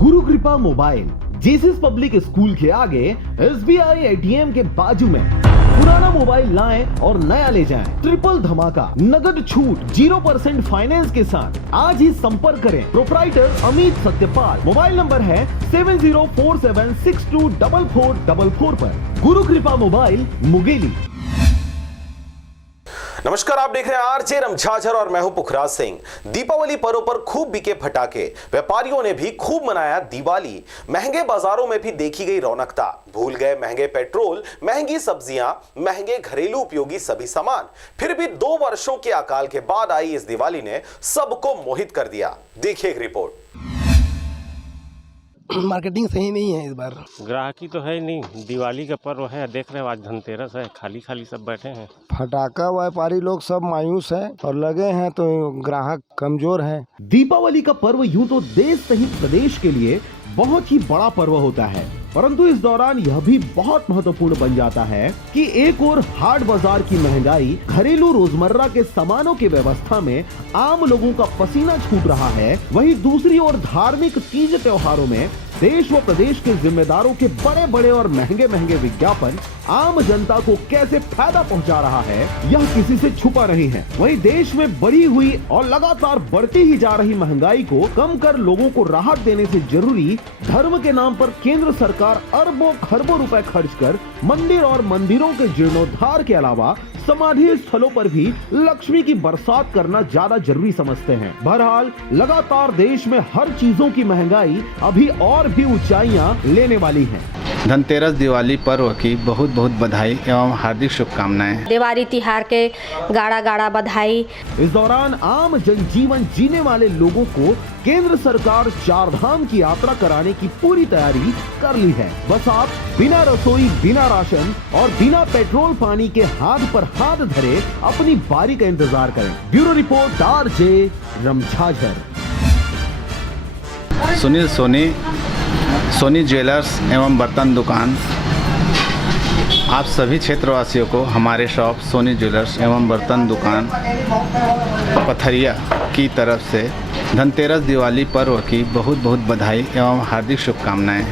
गुरु कृपा mobile Jesus public school के आगे SBI ATM के बाजू में पुराना मोबाइल लाएं और नया ले जाएं। ट्रिपल धमाका, नगद छूट, 0% फाइनेंस के साथ आज ही संपर्क करें। Proprietor Amit Satyapal. Mobile number है 7047624444 पर। गुरु कृपा मोबाइल, मुंगेली। नमस्कार, आप देख रहे हैं आरजे रमझाझर और मैं हूं पुखराज सिंह। दीपावली पर्व पर खूब बिके फटाके, व्यापारियों ने भी खूब मनाया दिवाली। महंगे बाजारों में भी देखी गई रौनकता। भूल गए महंगे पेट्रोल, महंगी सब्जियां, महंगे घरेलू उपयोगी सभी सामान। फिर भी 2 वर्षों के अकाल के बाद आई इस दिवाली ने सबको मोहित कर दिया। देखिए एक रिपोर्ट। मार्केटिंग सही नहीं है इस बार। ग्राहकी तो है ही नहीं। दिवाली का पर्व है, देख रहे हो आज धनतेरस है, खाली खाली सब बैठे हैं। फटाका व्यापारी लोग सब मायूस है और लगे हैं तो ग्राहक कमजोर है। दीपावली का पर्व यूं तो देश सहित प्रदेश के लिए बहुत ही बड़ा पर्व होता है, परंतु इस दौरान यह भी बहुत महत्वपूर्ण बन जाता है कि एक ओर हाट बाजार की महंगाई, घरेलू रोजमर्रा के सामानों की व्यवस्था में आम लोगों का पसीना छूट रहा है, वहीं दूसरी ओर धार्मिक तीज त्योहारों में देश व प्रदेश के जिम्मेदारों के बड़े बड़े और महंगे महंगे विज्ञापन आम जनता को कैसे फायदा पहुंचा रहा है, यह किसी से छुपा नहीं है। वहीं देश में बढ़ी हुई और लगातार बढ़ती ही जा रही महंगाई को कम कर लोगों को राहत देने से जरूरी धर्म के नाम पर केंद्र सरकार अरबों खरबों रुपए खर्च कर मंदिर और मंदिरों के जीर्णोद्धार के अलावा समाधि स्थलों पर भी लक्ष्मी की बरसात करना ज्यादा जरूरी समझते हैं। बहरहाल लगातार देश में हर चीजों की महंगाई अभी और भी ऊंचाइयां लेने वाली है। धनतेरस दिवाली पर्व की बहुत बहुत बधाई एवं हार्दिक शुभकामनाएं। दिवाली तिहार के गाड़ा गाड़ा बधाई। इस दौरान आम जनजीवन जीने वाले लोगों को केंद्र सरकार 4 धाम की यात्रा कराने की पूरी तैयारी कर ली है। बस आप बिना रसोई, बिना राशन और बिना पेट्रोल पानी के हाथ पर हाथ धरे अपनी बारी का इंतजार करें। Bureau report, RJ Ramjhajhar. Sunil Soni jewellers एवं बर्तन दुकान आप सभी क्षेत्रवासियों को हमारे शॉप सोनी ज्वेलर्स एवं बर्तन दुकान पथरिया की तरफ से धनतेरस दिवाली पर्व की बहुत बहुत बधाई एवं हार्दिक शुभकामनाएं।